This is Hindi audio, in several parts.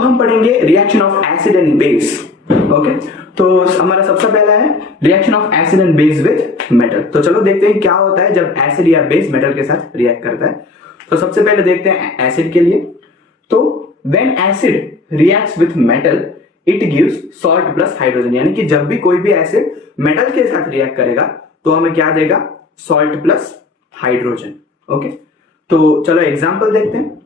अब हम पढ़ेंगे reaction of acid and base. Okay, तो हमारा सबसे पहला है reaction of acid and base with metal. तो चलो देखते हैं क्या होता है जब एसिड या बेस मेटल के साथ रिएक्ट करता है। तो सबसे पहले देखते हैं एसिड के लिए। तो when acid reacts with metal it gives salt plus hydrogen, यानी कि जब भी कोई भी एसिड मेटल के साथ रिएक्ट करेगा तो हमें क्या देगा, सॉल्ट प्लस हाइड्रोजन। ओके, तो चलो एग्जांपल देखते हैं।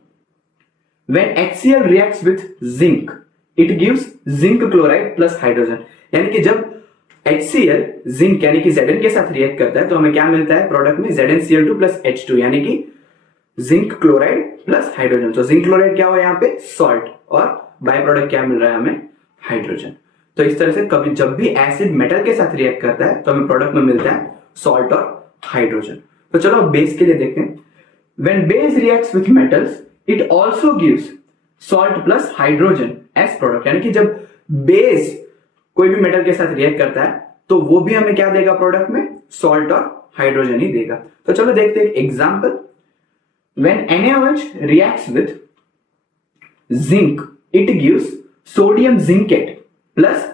When HCl reacts with zinc, it gives zinc chloride plus hydrogen, यानी कि जब HCl जिंक यानी कि Zn के साथ रिएक्ट करता है तो हमें क्या मिलता है प्रोडक्ट में, ZnCl2 plus H2, यानी कि जिंक क्लोराइड प्लस हाइड्रोजन। तो जिंक क्लोराइड क्या हुआ यहाँ पे, सॉल्ट, और बाय प्रोडक्ट क्या मिल रहा है हमें, हाइड्रोजन। तो इस तरह से कभी जब भी एसिड मेटल के साथ रिएक्ट करता है तो हमें प्रोडक्ट में मिलता है सॉल्ट और हाइड्रोजन। तो चलो बेस के लिए देखते हैं। When base reacts with metals, it also gives salt plus hydrogen as product, यानी कि जब बेस कोई भी मेटल के साथ रिएक्ट करता है तो वो भी हमें क्या देगा प्रोडक्ट में, सॉल्ट और हाइड्रोजन ही देगा। तो चलो देखते हैं example. When NaOH reacts with zinc, it gives sodium zincate plus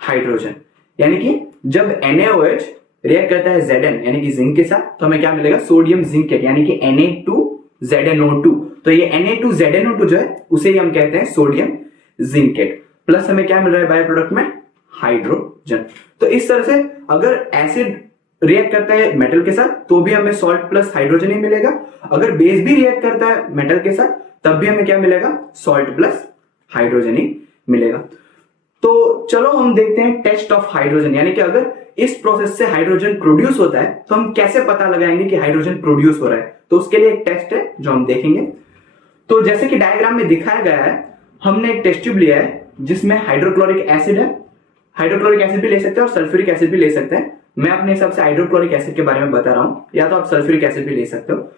hydrogen, यानी कि जब NaOH रिएक्ट करता है Zn यानी कि जिंक के साथ तो हमें क्या मिलेगा, सोडियम जिंकेट, यानी कि Na2ZnO2। तो ये Na2ZnO2 जो है उसे ही हम कहते हैं सोडियम जिंकेट, प्लस हमें क्या मिल रहा है बाय प्रोडक्ट में, हाइड्रोजन। तो इस तरह से अगर एसिड रिएक्ट करता है मेटल के साथ तो भी हमें सॉल्ट प्लस हाइड्रोजन ही मिलेगा, अगर बेस भी रिएक्ट करता है मेटल के साथ तब भी हमें क्या मिलेगा, सॉल्ट प्लस हाइड्रोजन ही मिलेगा। तो चलो हम देखते हैं टेस्ट ऑफ हाइड्रोजन, यानी कि अगर इस प्रोसेस से हाइड्रोजन प्रोड्यूस होता है तो हम कैसे पता लगाएंगे कि हाइड्रोजन प्रोड्यूस हो रहा है। तो उसके लिए एक टेस्ट है जो हम देखेंगे। तो जैसे कि डायग्राम में दिखाया गया है, हमने एक टेस्ट ट्यूब लिया है जिसमें हाइड्रोक्लोरिक एसिड है, हाइड्रोक्लोरिक एसिड भी ले सकते हैं और सल्फ्यूरिक एसिड भी ले सकते हैं। मैं अपने हिसाब से हाइड्रोक्लोरिक एसिड के बारे में बता रहा हूं, या तो आप सल्फ्यूरिक एसिड भी ले सकते हो।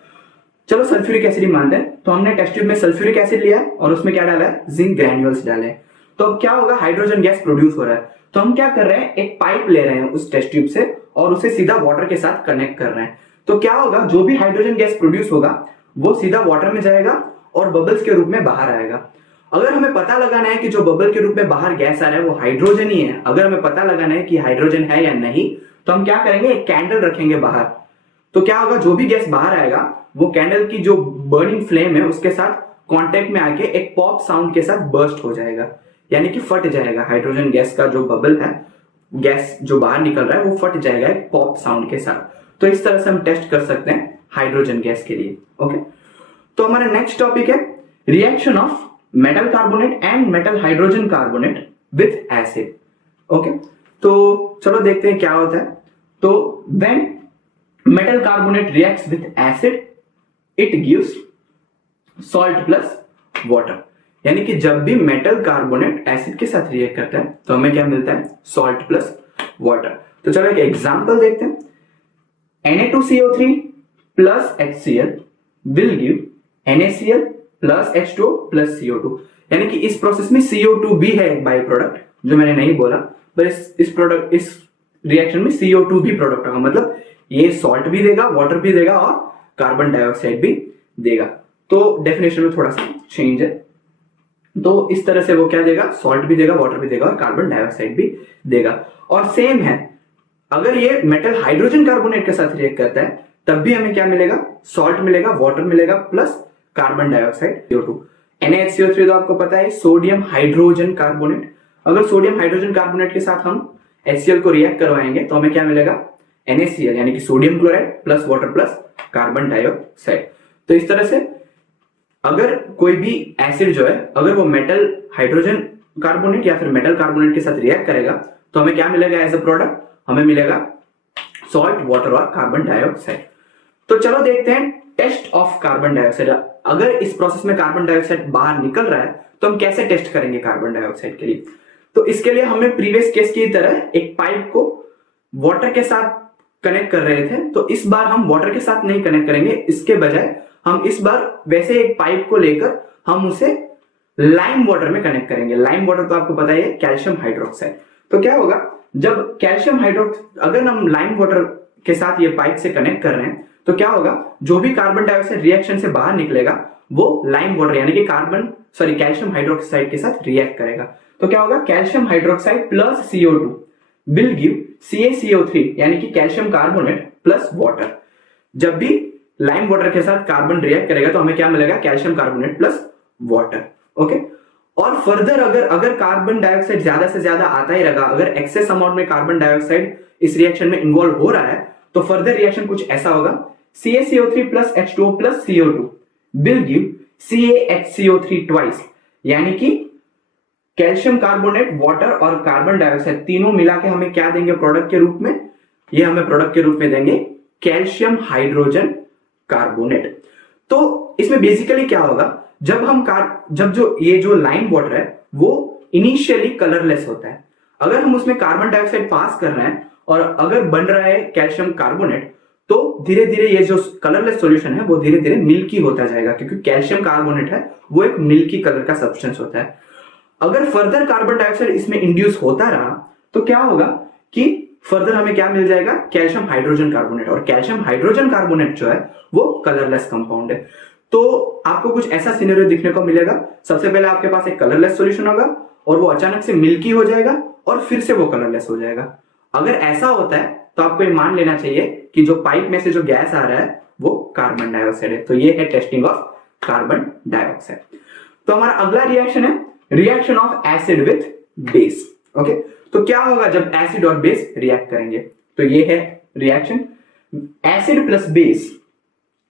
चलो सल्फ्यूरिक एसिड ही मानते हैं। तो हमने टेस्ट ट्यूब में सल्फ्यूरिक एसिड लिया है और उसमें क्या डाला है, जिंक ग्रैन्यूल्स डाले हैं। तो अब क्या होगा, हाइड्रोजन गैस प्रोड्यूस हो रहा है। तो हम क्या कर रहे हैं, एक पाइप ले रहे हैं उस टेस्ट ट्यूब से और उसे सीधा वाटर के साथ कनेक्ट कर रहे हैं। तो क्या होगा, जो भी हाइड्रोजन गैस प्रोड्यूस होगा वो सीधा वाटर में जाएगा और बबल्स के रूप में बाहर आएगा। अगर हमें पता लगाना है कि जो बबल के रूप में बाहर गैस आ रहा है वो हाइड्रोजन ही है, अगर हमें पता लगाना है कि हाइड्रोजन है या नहीं, तो हम क्या करेंगे, एक कैंडल रखेंगे बाहर। तो क्या होगा, जो भी गैस बाहर आएगा वो कैंडल की जो बर्निंग फ्लेम है उसके साथ कांटेक्ट में आके एक पॉप साउंड के साथ बर्स्ट हो जाएगा, यानी कि फट जाएगा। हाइड्रोजन गैस का जो बबल है, गैस जो बाहर निकल रहा है वो फट जाएगा एक पॉप साउंड के साथ। तो इस तरह से हम टेस्ट कर सकते हैं हाइड्रोजन गैस के लिए। ओके, तो हमारा नेक्स्ट टॉपिक है reaction of metal carbonate and metal hydrogen carbonate with acid. Okay, तो चलो देखते हैं क्या होता है। तो when metal carbonate reacts with acid it gives salt plus water, यानी कि जब भी मेटल कार्बोनेट एसिड के साथ रिएक्ट करता है तो हमें क्या मिलता है, सॉल्ट प्लस वाटर। तो चलो एक एग्जांपल देखते हैं। Na2CO3 plus HCl will give NaCl plus H2O plus CO2, यानी कि इस प्रोसेस में CO2 भी है बाय प्रोडक्ट, जो मैंने नहीं बोला, पर इस रिएक्शन में CO2 भी प्रोडक्ट होगा, मतलब ये सॉल्ट भी देगा, वाटर भी देगा और कार्बन डाइऑक्साइड भी देगा। तो डेफिनेशन में थोड़ा सा चेंज है। तो इस तरह से वो क्या देगा, सॉल्ट भी देगा, वाटर भी देगा और कार्बन डाइऑक्साइड भी देगा। और सेम है, अगर ये मेटल हाइड्रोजन कार्बोनेट के साथ रिएक्ट करता है तब भी हमें क्या मिलेगा, सॉल्ट मिलेगा, वाटर मिलेगा plus carbon dioxide CO2। NaHCO3 तो आपको पता है सोडियम हाइड्रोजन कार्बोनेट। अगर सोडियम हाइड्रोजन कार्बोनेट के साथ हम HCl को रिएक्ट करवाएंगे तो हमें क्या मिलेगा, NaCl, यानी कि sodium chloride plus water plus carbon dioxide. तो इस तरह से अगर कोई भी एसिड जो है, अगर वो मेटल हाइड्रोजन कार्बोनेट या फिर मेटल कार्बोनेट के साथ रिएक्ट करेगा तो हमें क्या मिलेगा एज अ प्रोडक्ट, हमें मिलेगा सॉल्ट, वाटर और कार्बन डाइऑक्साइड। तो चलो देखते हैं टेस्ट ऑफ कार्बन डाइऑक्साइड। अगर इस प्रोसेस में कार्बन डाइऑक्साइड बाहर निकल रहा है तो हम कैसे टेस्ट करेंगे कार्बन डाइऑक्साइड के लिए। तो इसके लिए हमें प्रीवियस केस की तरह एक पाइप को वाटर के साथ कनेक्ट कर रहे थे, तो इस बार हम वाटर के साथ नहीं कनेक्ट करेंगे, इसके बजाय हम इस बार वैसे एक पाइप को लेकर हम उसे लाइम वाटर में कनेक्ट करेंगे। लाइम वाटर तो आपको पता है कैल्शियम हाइड्रोक्साइड। तो क्या होगा, जब कैल्शियम हाइड्रोक्साइड, अगर हम लाइम वाटर के साथ ये पाइप से कनेक्ट कर रहे हैं तो क्या होगा, जो भी कार्बन डाइऑक्साइड रिएक्शन से बाहर निकलेगा वो लाइम वाटर यानी कि कार्बन सॉरी कैल्शियम हाइड्रोक्साइड के साथ रिएक्ट करेगा। तो क्या होगा, calcium hydroxide plus CO2 will give CaCO3 यानी कि कैल्शियम कार्बोनेट प्लस वाटर। जब भी लाइम वाटर के साथ कार्बन रिएक्ट करेगा तो हमें क्या मिलेगा, calcium carbonate plus water. Okay, और फर्दर अगर कार्बन डाइऑक्साइड ज्यादा से ज्यादा आता ही रहेगा, अगर एक्सेस अमाउंट में कार्बन डाइऑक्साइड इस रिएक्शन में इन्वॉल्व हो रहा है तो फर्दर रिएक्शन कुछ ऐसा होगा, CaCO3 plus H2O plus CO2 will give CaHCO3 twice, यानी कि कैल्शियम कार्बोनेट, वाटर और कार्बन डाइऑक्साइड तीनों मिला के हमें क्या देंगे प्रोडक्ट के रूप में, ये हमें प्रोडक्ट के रूप में देंगे कैल्शियम हाइड्रोजन कार्बोनेट। तो इसमें बेसिकली क्या होगा, जब ये जो लाइम वाटर है वो इनिशियली कलरलेस होता है, अगर हम उसमें कार्बन डाइऑक्साइड पास कर रहे हैं और अगर बन रहा है कैल्शियम कार्बोनेट तो धीरे धीरे ये जो कलरलेस सॉल्यूशन है वो धीरे धीरे मिल्की होता जाएगा, क्योंकि कैल्शियम कार्बोनेट है वो एक मिल्की कलर का सब्सटेंस होता है। अगर फर्दर कार्बन डाइऑक्साइड इसमें इंड्यूस होता रहा तो क्या होगा कि फर्दर हमें क्या मिल जाएगा, कैल्शियम हाइड्रोजन कार्बोनेट, और कैल्शियम हाइड्रोजन कार्बोनेट जो है वो कलरलेस कंपाउंड है। तो आपको कुछ ऐसा सिनेरियो दिखने को मिलेगा, सबसे पहले आपके पास एक कलरलेस सॉल्यूशन होगा और वो अचानक से मिल्की हो जाएगा और फिर से वो कलरलेस हो जाएगा। अगर ऐसा होता है तो आपको ये मान लेना चाहिए कि जो पाइप में से जो गैस आ रहा है वो कार्बन डाइऑक्साइड है। तो ये है टेस्टिंग ऑफ कार्बन डाइऑक्साइड। तो हमारा अगला रिएक्शन है reaction of acid with base. Okay, तो क्या होगा जब एसिड और बेस रिएक्ट करेंगे, तो ये है reaction acid plus base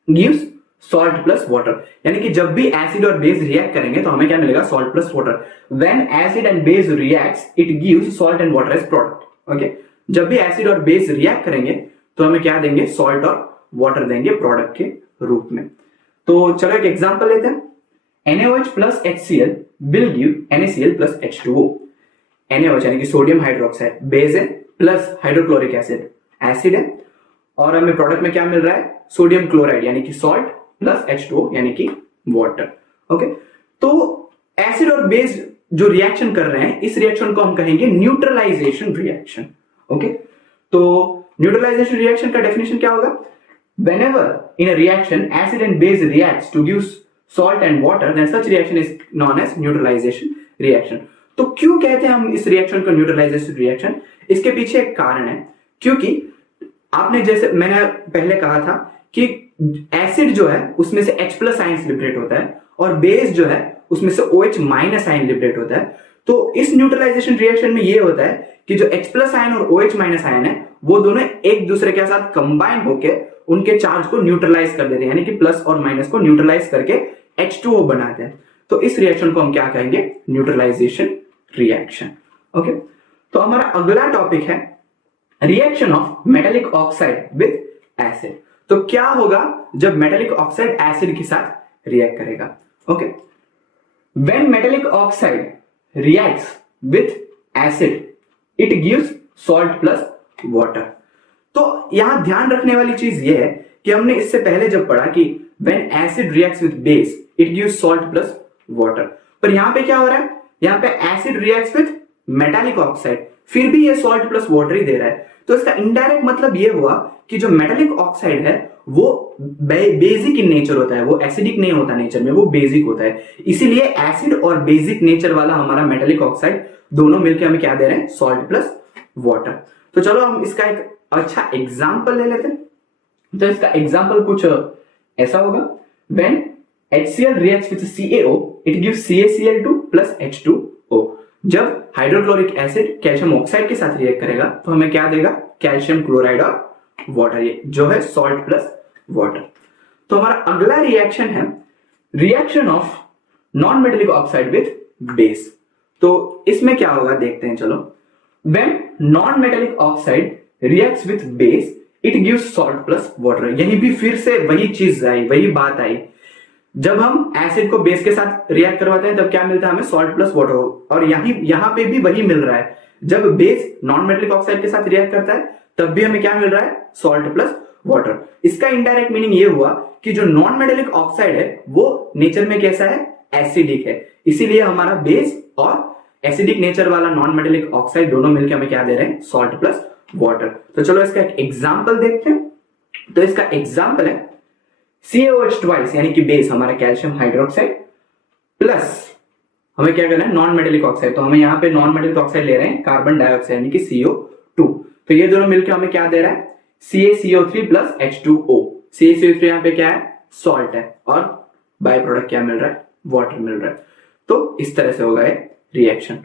gives salt plus water, यानी कि जब भी एसिड और बेस रिएक्ट करेंगे तो हमें क्या मिलेगा, salt plus water. When acid and base reacts it gives salt and water as product. Okay, जब भी एसिड और बेस रिएक्ट करेंगे तो हमें क्या देंगे, सॉल्ट और वाटर देंगे प्रोडक्ट के रूप में। तो चलो एक एग्जांपल लेते हैं, NaOH plus HCl will give NaCl plus H2O। NaOH यानी कि सोडियम हाइड्रोक्साइड बेस है, प्लस हाइड्रोक्लोरिक एसिड एसिड है, और हमें प्रोडक्ट में क्या मिल रहा है, सोडियम क्लोराइड यानी कि सॉल्ट प्लस H2O यानी कि वाटर। ओके, तो एसिड और बेस जो रिएक्शन कर रहे हैं इस रिएक्शन को हम कहेंगे न्यूट्रलाइजेशन रिएक्शन। ओके, तो न्यूट्रलाइजेशन रिएक्शन का डेफिनेशन क्या होगा, whenever in a reaction acid and base reacts to give salt and water then such reaction is known as neutralization reaction। तो क्यों कहते हैं हम इस रिएक्शन को न्यूट्रलाइजेशन रिएक्शन, इसके पीछे एक कारण है, क्योंकि आपने जैसे मैंने पहले कहा था कि एसिड जो है उसमें से H+ आयन लिबरेट होता है और बेस जो है उसमें से OH- आयन लिबरेट होता है। तो इस न्यूट्रलाइजेशन रिएक्शन में ये होता है कि जो H+ आयन और OH- आयन है वो दोनों एक दूसरे के साथ कंबाइन होके उनके चार्ज को न्यूट्रलाइज कर देते हैं, यानी कि प्लस और माइनस को न्यूट्रलाइज करके H2O बनाते हैं। तो इस रिएक्शन को हम क्या कहेंगे, न्यूट्रलाइजेशन रिएक्शन। ओके, तो हमारा अगला टॉपिक है reaction of metallic oxide with acid. तो क्या होगा जब मेटालिक ऑक्साइड एसिड के साथ रिएक्ट करेगा। Okay, when metallic oxide reacts with acid it gives salt plus water। तो यहां ध्यान रखने वाली चीज ये है कि हमने इससे पहले जब पढ़ा कि when acid reacts with base it gives salt plus water, पर यहां पे क्या हो रहा है, यहां पे acid reacts with metallic oxide फिर भी ये salt plus water ही दे रहा है। तो इसका इनडायरेक्ट मतलब ये हुआ कि जो मेटालिक ऑक्साइड है वो बेसिक इन नेचर होता है, वो एसिडिक नहीं होता नेचर में, वो बेसिक होता है। इसीलिए एसिड और बेसिक नेचर वाला हमारा मेटालिक ऑक्साइड दोनों मिलकर हमें क्या दे रहे हैं, सॉल्ट प्लस वाटर। तो चलो हम इसका एक अच्छा एग्जांपल ले लेते हैं। तो इसका एग्जांपल कुछ ऐसा होगा, when HCl reacts with CaO it gives CaCl2 plus H2O। जब हाइड्रोक्लोरिक एसिड कैल्शियम ऑक्साइड के साथ रिएक्ट करेगा तो हमें क्या देगा, कैल्शियम क्लोराइड और वाटर, ये जो है सॉल्ट प्लस वाटर। तो हमारा अगला रिएक्शन है reaction of non metallic oxide with base. तो इसमें क्या होगा देखते हैं, चलो। When non metallic oxide reacts with base it gives salt plus water. यहीं भी फिर से वही चीज आई, वही बात आई, जब हम एसिड को बेस के साथ रिएक्ट करवाते हैं तब क्या मिलता है हमें, सॉल्ट प्लस वाटर। और यहां पे भी वही मिल रहा है, जब बेस नॉन मेटालिक ऑक्साइड के साथ रिएक्ट करता है तब भी हमें क्या मिल रहा है, सॉल्ट प्लस वाटर। इसका इनडायरेक्ट मीनिंग ये हुआ कि जो नॉन मेटालिक ऑक्साइड है वो नेचर में कैसा है, एसिडिक है, इसीलिए हमारा बेस और एसिडिक नेचर वाला नॉन मेटालिक ऑक्साइड दोनों मिलकर हमें क्या दे रहे हैं, सॉल्ट प्लस वाटर। तो चलो इसका एक एग्जांपल देखते हैं। तो इसका एग्जांपल है CaOH ट्वाइस यानी कि बेस हमारा कैल्शियम हाइड्रोक्साइड प्लस हमें क्या करना है, नॉन मेटेलिक ऑक्साइड। तो हमें यहाँ पे नॉन मेटेलिक ऑक्साइड ले रहे हैं कार्बन डाइऑक्साइड यानी कि CO2। तो ये दोनों मिलकर हमें क्या दे रहा है, CaCO3 प्लस H2O। CaCO3 यहाँ पे क्या है, सॉल्ट है, और बाय प्रोडक्ट क्या मिल रहा है, वाटर मिल रहा है। तो इस तरह से होगा ये रिएक्शन।